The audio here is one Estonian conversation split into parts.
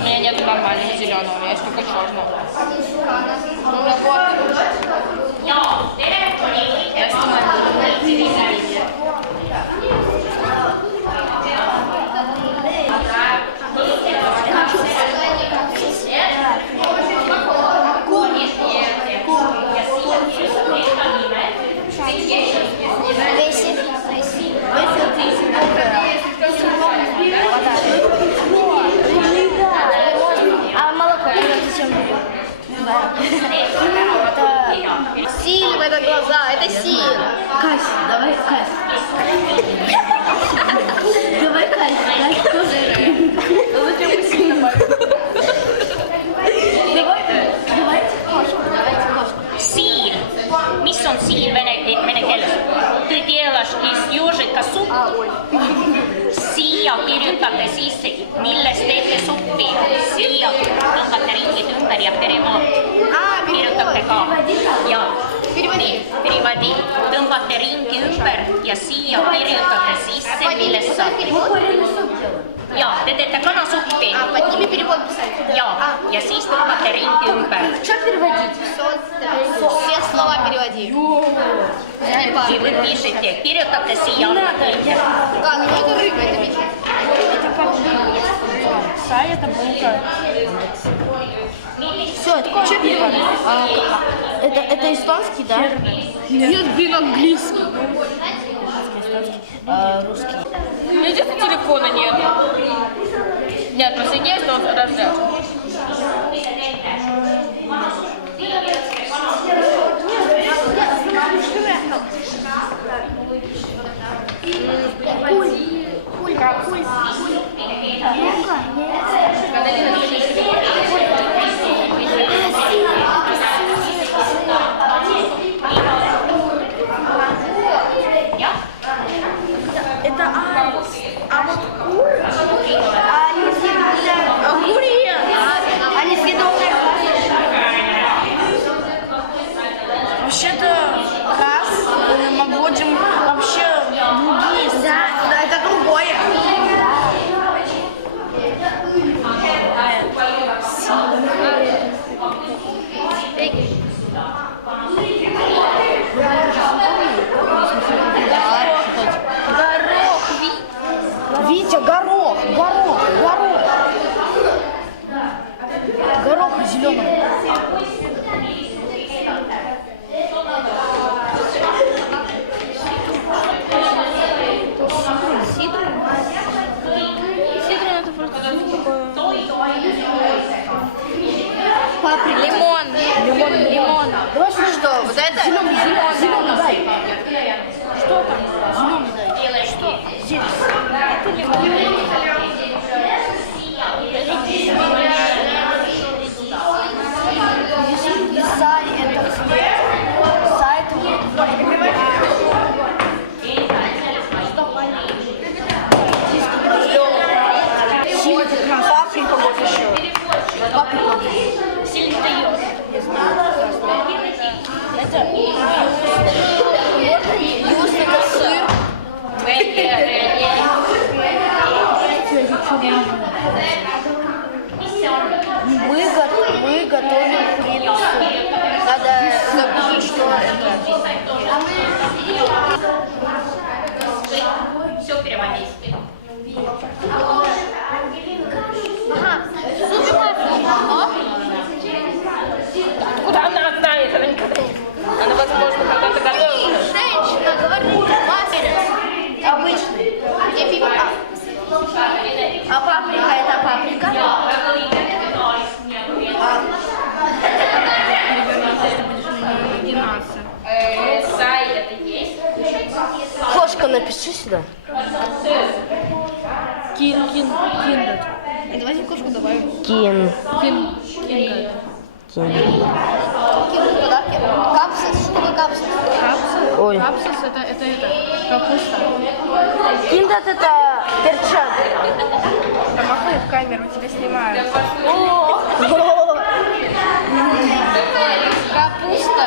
У меня нету нормального зеленого, есть только черного. Ну, работает. Я снимаю. Сильм, это глаза, это сильм. Кась, давай, Кась. Давай, Кась, тоже. Ну зачем вы сильно Давайте кошку. Siil. Mis on siil vene keeles? Te teelaski juužika supp. Siia kirjutate sisse, millest teete suppi. Siia tõmbate ringid ümber ja peremaad. Kirjutate ka. Ja переводи. Tõmbate ringi ümber ja siia kirjutate sisse, millest saate. Ja, te teete kanasuppi. Под ними перевод писать. Ja siis tõmbate ringi ümber. Что переводить? Все слова переводи. И вы пишете, kirjutate siia alla kirja. Как? Ну это рыба, это меча. Сай это булка. Все, это что переводить? Это эстонский, да? Нет, блин, английский. Русский. У меня здесь телефона нет. Нет, просто есть, но он подождет. Вообще-то раз мы будем вообще другие. Да, это другое. Горох. Витя, горох. Горох зеленый. Лимон. Давай сюда. Что, вот это? Зеленый дай. Что там? Зеленый дай. Что? Здесь. Сай это цвет. Сай это синий как раз. Паприка вот еще. Паприка. Сильно даешь. Юст это сыр. Мы готовим куриный суп. Надо забыть, что это. Все переводись. Куда она знает? Она никогда не... Она, возможно, когда-то готовила. Женщина говорит, мастер. Обычный. Где пипа? А паприка это паприка? Сай это есть. Кошка, напиши сюда. Давайте кошку добавим. Кин. Подарки. Капсис. Что такое капсис? Ой. Капсус это капуста. Киндат это перчатка. Помахай в камеру, тебя снимают. Капуста.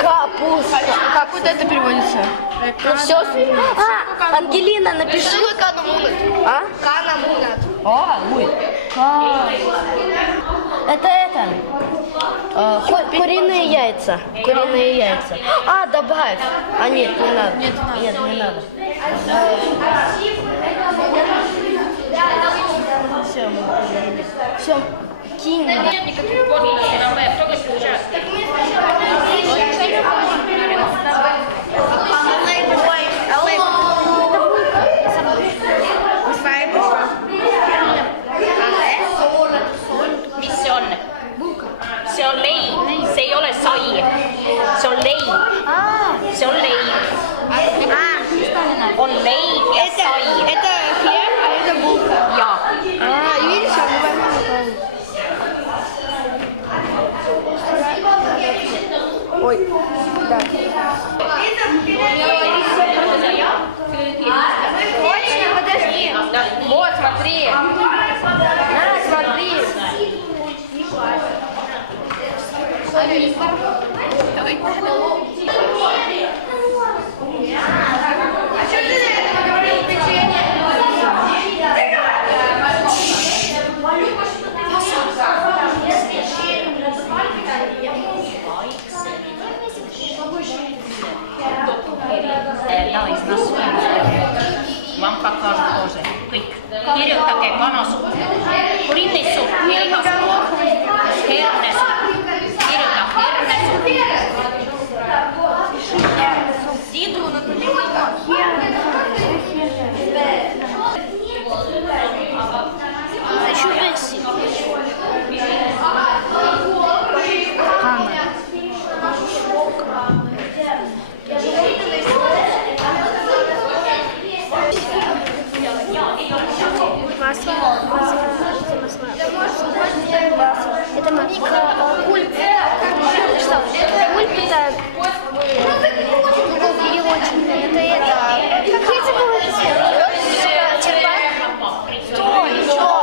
Капуста. Как вот это переводится? Ну все. Ангелина, напиши. Что такое канамунат? А? Канамунат. Это. Куриные яйца. А, добавь. А, нет, не надо. Нет, не надо. Все, кинь. Нет никаких подписей на веб, только сейчас. Missä on? Se on leipä. Se ei ole soija. Se on leipä. Se on leipä. On leipä ja soija. Это хлеб, а это булка. Joo. Видишь, он Ой, да. Точно, подожди. Вот, смотри. Вам покажу тоже. Kõik. Kirjutage kanasuppi. Kurinnisuppi, lihasuppi. Hernesuppi. Kirjuta hernesuppi. Sidu. Хочу Месси. Это маленькая культ. Культ это переводчик. Это как я забыла это слово?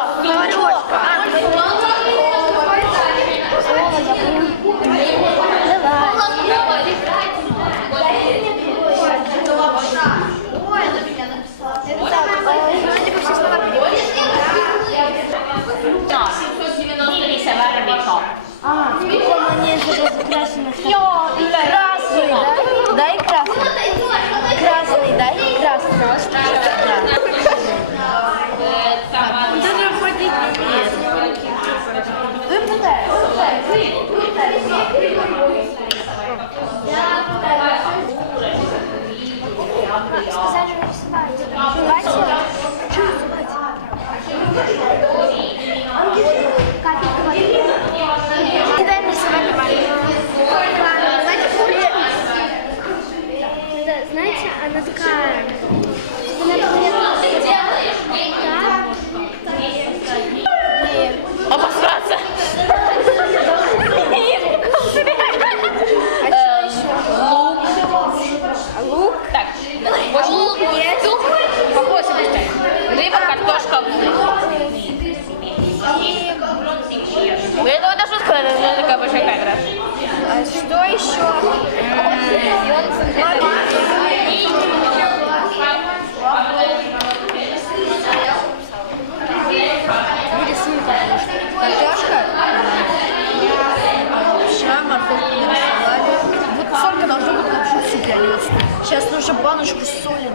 Сейчас нужно баночку с солью.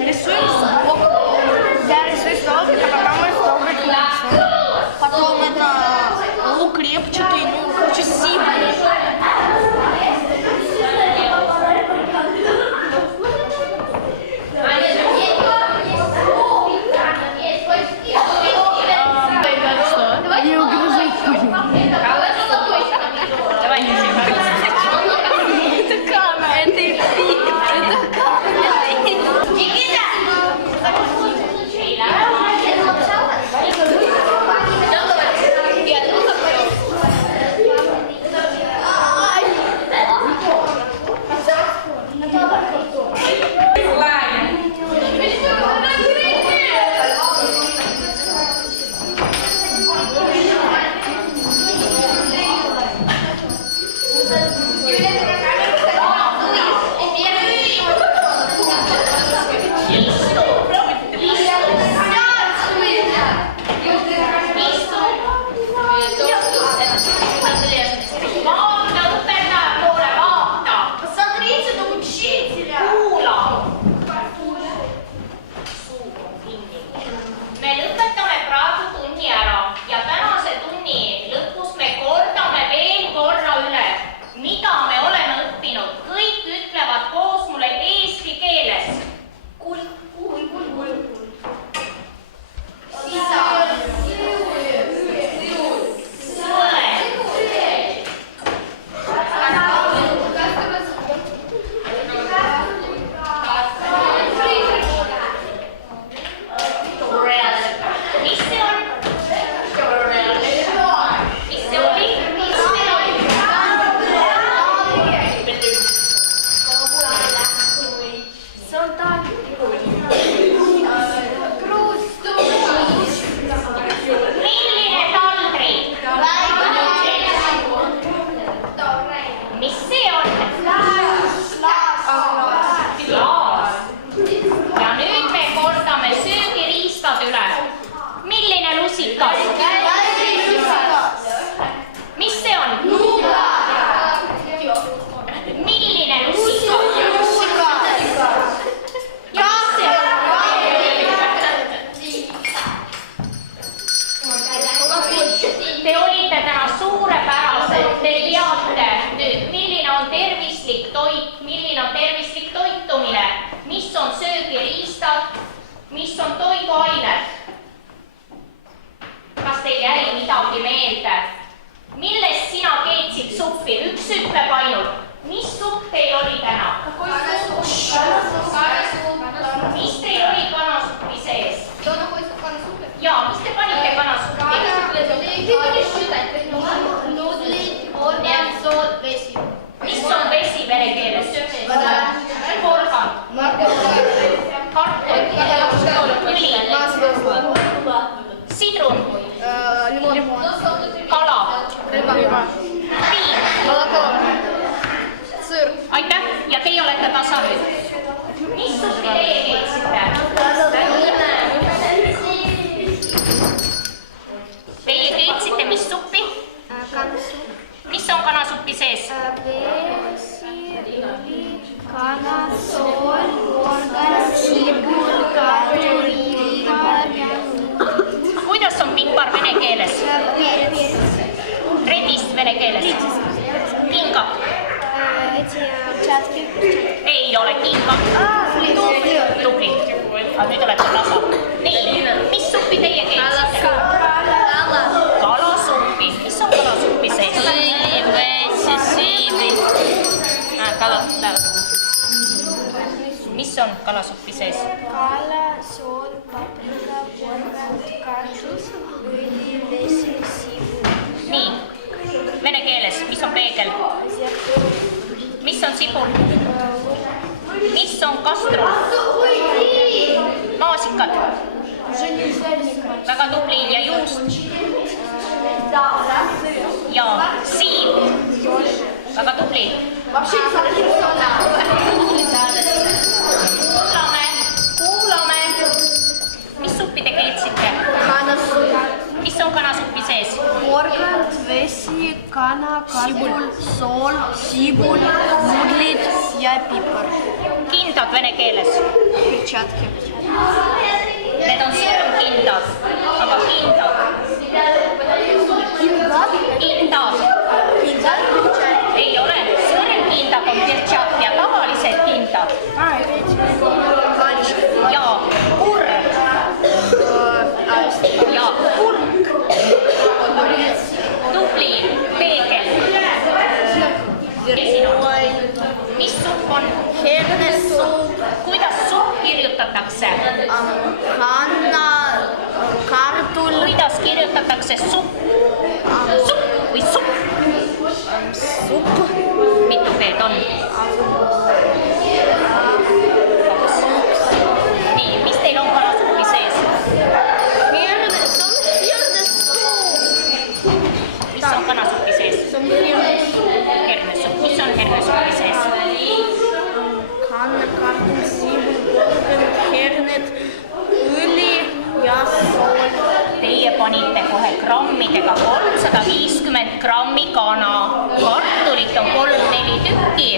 Рисуем сбок. Я рисую столбик, а потом мой столбик лучше. Потом это лук репчатый, ну, короче, синий. Не угрожай. Давай, Это камера. Это эфир. Это камера. Me lõpetame praegu tunni ära ja tänase tunni lõpus me kordame veel korra üle, mida me oleme õppinud. Kõik ütlevad koos mulle eesti keeles. Te olite täna suurepärased, te teate nüüd, milline on tervislik toit, milline on tervislik toitumine, mis on söögiriistad, mis on toiduained. Kas teil jäi midagi meelde? Millest sina keetsid suppi? Üks ütleb ainult. Mis supp teil oli täna? Mis teil oli kanasuppi sees? Jaa, mis te panite kanasuppi? Mis on vesi vene keeles? Porgand. Kartul. Õli. Sidrun. Kala. Viin. Aitäh ja teie olete tasa nüüd. Mis suppi teie keetsite? Teie keetsite mis suppi? Mis on kanasuppi sees? Vesi, õli, kana, sool, porgand, sibul, kartul, Kuidas on pipar vene keeles? Redist vene keeles? Kingad? Ei ole kingad. Tubli. Aga nüüd olete tasa. Nii, mis suppi teie keetsite? Kalasuppi. Mis on kalasuppi sees? Õli, vesi, siivi. Kala. Mis on kalasuppi sees? Kala, sool, paprika, porgand, kartul, õli, vesi, sibul. Nii, vene keeles, mis on peegel? Mis on sibul? Mis on kastrul? Maasikad? Väga tubli ja juust? Ja siim? Väga tubli. Kuulame. Mis suppi te keetsite? Mis on kanasuppi sees? Porgand, vesi, kana, kartul, sool, sibul, nudlid ja pipar. Kindad vene keeles. Перчатки. Need on sõrmkindad, aga kindad. Kindad. Ei ole, sõrmkindad on pertšat ja tavalised kindad. Ja kurr. Ja kurk. Tubli, peegel. Mis supp on? Hernesupp. Kuidas supp kirjutatakse? Kartul. Kuidas kirjutatakse supp? Supp või supp? Supp. Mitu peed on? Nii, mis teil on kanasuppi sees? Mis on kanasuppi sees? Hernesupp. Mis on hernesuppi sees? Kanne, kartul, siibul, polgen, hernet, õli ja sool. Teie panite kohe grammidega 350 grammi kana. Kartulit on 3-4 tükki.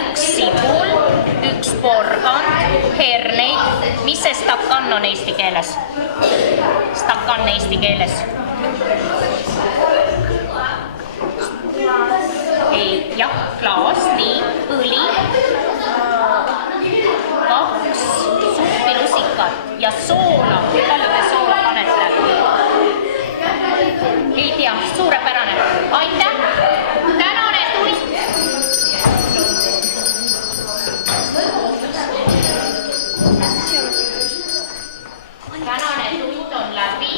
1 sibul, 1 porgand, herneid. Mis see stakan on eesti keeles? Stakan eesti keeles. Ei, jah, klaas, nii, õli. 2 suppilusikat ja soola. Kui palju te soola panete? Ei tea, suurepärane. Aitäh! Tänane tund! Tänane tund on läbi.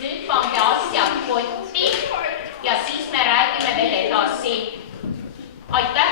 Nüüd pange asjad kotti ja siis me räägime veel edasi. Aitäh!